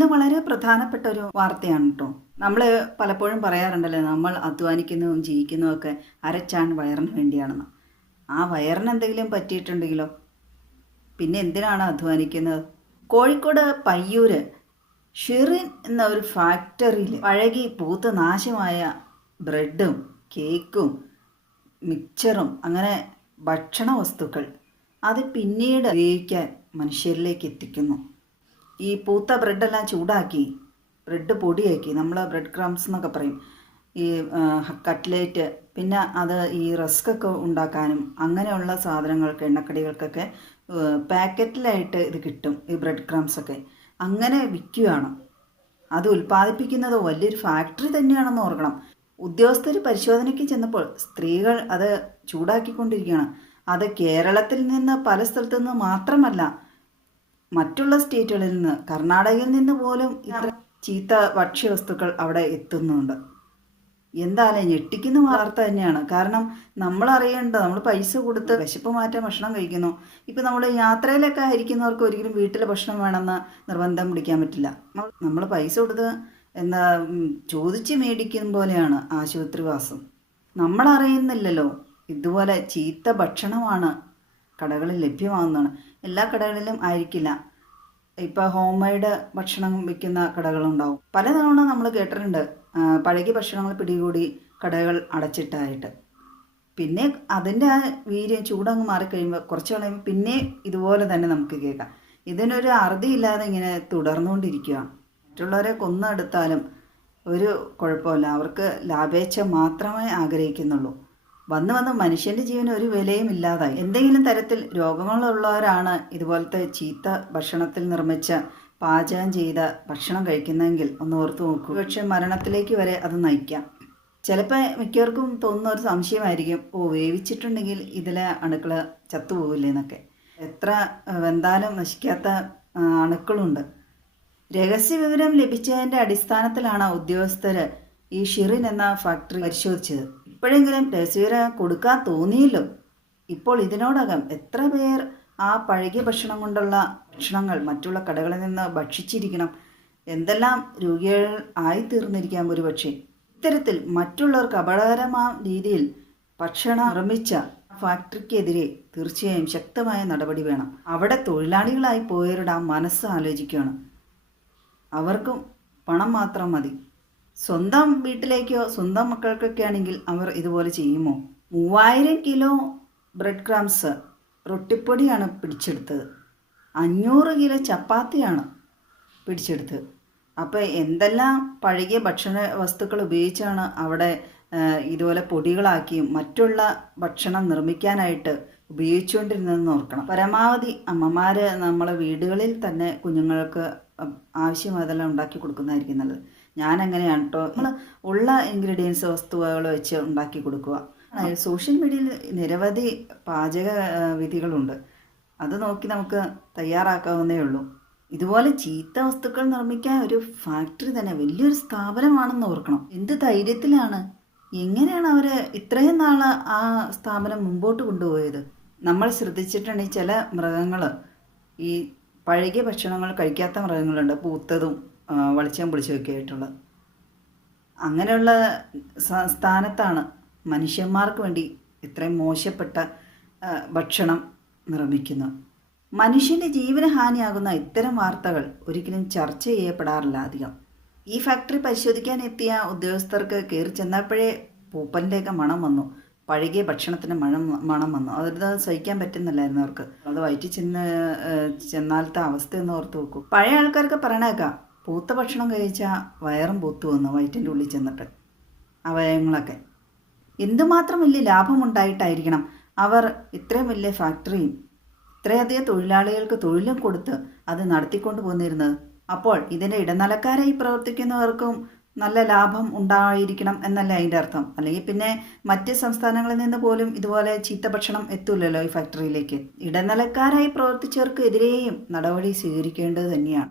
ഇന്ന് വളരെ പ്രധാനപ്പെട്ട ഒരു വാർത്തയാണ് കേട്ടോ. നമ്മൾ പലപ്പോഴും പറയാറുണ്ടല്ലോ, നമ്മൾ അധ്വാനിക്കുന്നതും ജീവിക്കുന്നതും ഒക്കെ അരച്ചാൻ വയറിന് വേണ്ടിയാണെന്ന്. ആ വയറിന് എന്തെങ്കിലും പറ്റിയിട്ടുണ്ടെങ്കിലോ, പിന്നെ എന്തിനാണ് അധ്വാനിക്കുന്നത്? കോഴിക്കോട് പയ്യൂര് ഷിറിൻ എന്ന ഒരു ഫാക്ടറിയിൽ പഴകി പൂത്ത് നാശമായ ബ്രെഡും കേക്കും മിക്സറും അങ്ങനെ ഭക്ഷണ വസ്തുക്കൾ അത് പിന്നീട് ഉപയോഗിക്കാൻ മനുഷ്യരിലേക്ക് എത്തിക്കുന്നു. ഈ പൂത്ത ബ്രെഡെല്ലാം ചൂടാക്കി ബ്രെഡ് പൊടിയാക്കി, നമ്മൾ ബ്രെഡ് ക്രംസ് എന്നൊക്കെ പറയും, ഈ കട്ട്ലേറ്റ്, പിന്നെ അത് ഈ റസ്കൊക്കെ ഉണ്ടാക്കാനും അങ്ങനെയുള്ള സാധനങ്ങൾക്ക്, എണ്ണക്കടികൾക്കൊക്കെ പാക്കറ്റിലായിട്ട് ഇത് കിട്ടും. ഈ ബ്രെഡ് ക്രംസൊക്കെ അങ്ങനെ വിൽക്കുകയാണ്. അത് ഉൽപ്പാദിപ്പിക്കുന്നത് വലിയൊരു ഫാക്ടറി തന്നെയാണെന്ന് ഓർക്കണം. ഉദ്യോഗസ്ഥർ പരിശോധനയ്ക്ക് ചെന്നപ്പോൾ സ്ത്രീകൾ അത് ചൂടാക്കിക്കൊണ്ടിരിക്കുകയാണ്. അത് കേരളത്തിൽ നിന്ന് പല സ്ഥലത്തു നിന്ന് മാത്രമല്ല, മറ്റുള്ള സ്റ്റേറ്റുകളിൽ നിന്ന്, കർണാടകയിൽ നിന്ന് പോലും ഇത്ര ചീത്ത ഭക്ഷ്യവസ്തുക്കൾ അവിടെ എത്തുന്നുണ്ട്. എന്തായാലും ഞെട്ടിക്കുന്ന വാർത്ത തന്നെയാണ്. കാരണം നമ്മൾ അറിയേണ്ടത്, നമ്മൾ പൈസ കൊടുത്ത് വിശപ്പ് മാറ്റാൻ ഭക്ഷണം കഴിക്കുന്നു. ഇപ്പം നമ്മൾ യാത്രയിലൊക്കെ ആയിരിക്കുന്നവർക്ക് ഒരിക്കലും വീട്ടിലെ ഭക്ഷണം വേണമെന്ന് നിർബന്ധം പിടിക്കാൻ പറ്റില്ല. നമ്മൾ പൈസ കൊടുത്ത് ചോദിച്ച് മേടിക്കുന്ന പോലെയാണ് ആശുപത്രിവാസം. നമ്മൾ അറിയുന്നില്ലല്ലോ ഇതുപോലെ ചീത്ത ഭക്ഷണമാണ് കടകളിൽ ലഭ്യമാകുന്നതാണ്. എല്ലാ കടകളിലും ആയിരിക്കില്ല. ഇപ്പോൾ ഹോം മെയ്ഡ് ഭക്ഷണം വിൽക്കുന്ന കടകളുണ്ടാവും. പലതവണ നമ്മൾ കേട്ടിട്ടുണ്ട് പഴകിയ ഭക്ഷണങ്ങൾ പിടികൂടി കടകൾ അടച്ചിട്ടായിട്ട്. പിന്നെ അതിൻ്റെ ആ വീര്യം ചൂടങ്ങ് മാറിക്കഴിയുമ്പോൾ കുറച്ച് കഴിയുമ്പോൾ പിന്നെ ഇതുപോലെ തന്നെ നമുക്ക് കേൾക്കാം. ഇതിനൊരു അറുതിയില്ലാതെ ഇങ്ങനെ തുടർന്നുകൊണ്ടിരിക്കുകയാണ്. മറ്റുള്ളവരെ കൊന്നെടുത്താലും ഒരു കുഴപ്പമില്ല, അവർക്ക് ലാഭേച്ഛ മാത്രമേ ആഗ്രഹിക്കുന്നുള്ളൂ. വന്ന് മനുഷ്യൻ്റെ ജീവന് ഒരു വിലയും ഇല്ലാതായി. എന്തെങ്കിലും തരത്തിൽ രോഗങ്ങളുള്ളവരാണ് ഇതുപോലത്തെ ചീത്ത ഭക്ഷണത്തിൽ നിർമ്മിച്ച പാചകം ചെയ്ത ഭക്ഷണം കഴിക്കുന്നതെങ്കിൽ ഒന്ന് ഓർത്ത് നോക്കൂ. പക്ഷെ മരണത്തിലേക്ക് വരെ അത് നയിക്കാം. ചിലപ്പോൾ മിക്കവർക്കും തോന്നുന്ന ഒരു സംശയമായിരിക്കും, വേവിച്ചിട്ടുണ്ടെങ്കിൽ ഇതിലെ അണുക്കൾ ചത്തുപോകില്ലെന്നൊക്കെ. എത്ര വെന്താലും നശിക്കാത്ത അണുക്കളുണ്ട്. രഹസ്യവിവരം ലഭിച്ചതിൻ്റെ അടിസ്ഥാനത്തിലാണ് ഉദ്യോഗസ്ഥർ ഈ ഷിറിൻ എന്ന ഫാക്ടറി പരിശോധിച്ചത്. ഇപ്പോഴെങ്കിലും രഹസ്യവിവരം കൊടുക്കാൻ തോന്നിയല്ലോ. ഇപ്പോൾ ഇതിനോടകം എത്ര പേർ ആ പഴകിയ ഭക്ഷണം കൊണ്ടുള്ള ഭക്ഷണങ്ങൾ മറ്റുള്ള കടകളിൽ നിന്ന് ഭക്ഷിച്ചിരിക്കണം. എന്തെല്ലാം രോഗികൾ ആയിത്തീർന്നിരിക്കാം ഒരുപക്ഷെ. ഇത്തരത്തിൽ മറ്റുള്ളവർക്ക് അപകടകരമായ രീതിയിൽ ഭക്ഷണം നിർമ്മിച്ച ഫാക്ടറിക്കെതിരെ തീർച്ചയായും ശക്തമായ നടപടി വേണം. അവിടെ തൊഴിലാളികളായി പോയവരുടെ ആ മനസ്സ് ആലോചിക്കുകയാണ്. അവർക്കും പണം മാത്രം മതി. സ്വന്തം വീട്ടിലേക്കോ സ്വന്തം മക്കൾക്കൊക്കെ ആണെങ്കിൽ അവർ ഇതുപോലെ ചെയ്യുമോ? 3000 കിലോ ബ്രെഡ് ക്രംസ് റൊട്ടിപ്പൊടിയാണ് പിടിച്ചെടുത്തത്. 500 കിലോ ചപ്പാത്തിയാണ് പിടിച്ചെടുത്തത്. അപ്പോൾ എന്തെല്ലാം പഴകിയ ഭക്ഷണ വസ്തുക്കൾ ഉപയോഗിച്ചാണ് അവിടെ ഇതുപോലെ പൊടികളാക്കിയും മറ്റുള്ള ഭക്ഷണം നിർമ്മിക്കാനായിട്ട് ഉപയോഗിച്ചുകൊണ്ടിരുന്നതെന്ന് ഓർക്കണം. പരമാവധി അമ്മമാർ നമ്മളെ വീടുകളിൽ തന്നെ കുഞ്ഞുങ്ങൾക്ക് ആവശ്യമായതെല്ലാം ഉണ്ടാക്കി കൊടുക്കുന്നതായിരിക്കും നല്ലത്. ഞാനങ്ങനെയാണ് കേട്ടോ. നമ്മൾ ഉള്ള ഇൻഗ്രീഡിയൻസ് വസ്തുവകൾ വെച്ച് ഉണ്ടാക്കി കൊടുക്കുക. സോഷ്യൽ മീഡിയയിൽ നിരവധി പാചക വിധികളുണ്ട്. അത് നോക്കി നമുക്ക് തയ്യാറാക്കാവുന്നേ ഉള്ളൂ. ഇതുപോലെ ചീത്ത വസ്തുക്കൾ നിർമ്മിക്കാൻ ഒരു ഫാക്ടറി തന്നെ വലിയൊരു സ്ഥാപനമാണെന്ന് ഓർക്കണം. എന്ത് ധൈര്യത്തിലാണ്, എങ്ങനെയാണ് അവർ ഇത്രയും നാൾ ആ സ്ഥാപനം മുമ്പോട്ട് കൊണ്ടുപോയത്? നമ്മൾ ശ്രദ്ധിച്ചിട്ടുണ്ടെങ്കിൽ ചില മൃഗങ്ങൾ, ഈ പഴകിയ ഭക്ഷണങ്ങൾ കഴിക്കാത്ത മൃഗങ്ങളുണ്ട്, പൂത്തതും വളിച്ചം പൊളിച്ചൊക്കെ ആയിട്ടുള്ളത്. അങ്ങനെയുള്ള സ്ഥാനത്താണ് മനുഷ്യന്മാർക്ക് വേണ്ടി ഇത്രയും മോശപ്പെട്ട ഭക്ഷണം നിർമ്മിക്കുന്നത്. മനുഷ്യൻ്റെ ജീവന ഹാനിയാകുന്ന ഇത്തരം വാർത്തകൾ ഒരിക്കലും ചർച്ച ചെയ്യപ്പെടാറില്ല അധികം. ഈ ഫാക്ടറി പരിശോധിക്കാൻ എത്തിയ ഉദ്യോഗസ്ഥർക്ക് കയറി ചെന്നപ്പോഴേ പൂപ്പലിൻ്റെയൊക്കെ മണം വന്നു, പഴകിയ ഭക്ഷണത്തിൻ്റെ മണം വന്നു. അത് സഹിക്കാൻ പറ്റുന്നില്ലായിരുന്നു അവർക്ക്. അത് വയറ്റിൽ ചെന്നാലത്തെ അവസ്ഥയൊന്നും ഓർത്ത് നോക്കൂ. പഴയ ആൾക്കാർക്ക് പറയണേക്കാം, പൂത്ത ഭക്ഷണം കഴിച്ചാൽ വയറും പൂത്തു വന്നു വയറ്റിൻ്റെ ഉള്ളിൽ ചെന്നിട്ട് അവയവങ്ങളൊക്കെ. എന്തുമാത്രം വലിയ ലാഭമുണ്ടായിട്ടായിരിക്കണം അവർ ഇത്രയും വലിയ ഫാക്ടറിയും ഇത്രയധികം തൊഴിലാളികൾക്ക് തൊഴിലും കൊടുത്ത് അത് നടത്തിക്കൊണ്ട് പോന്നിരുന്നത്. അപ്പോൾ ഇതിൻ്റെ ഇടനിലക്കാരായി പ്രവർത്തിക്കുന്നവർക്കും നല്ല ലാഭം ഉണ്ടായിരിക്കണം എന്നല്ല അതിൻ്റെ അർത്ഥം. അല്ലെങ്കിൽ പിന്നെ മറ്റ് സംസ്ഥാനങ്ങളിൽ നിന്ന് പോലും ഇതുപോലെ ചീത്ത ഭക്ഷണം എത്തൂലല്ലോ ഈ ഫാക്ടറിയിലേക്ക്. ഇടനിലക്കാരായി പ്രവർത്തിച്ചവർക്ക് എതിരെയും നടപടി സ്വീകരിക്കേണ്ടത് തന്നെയാണ്.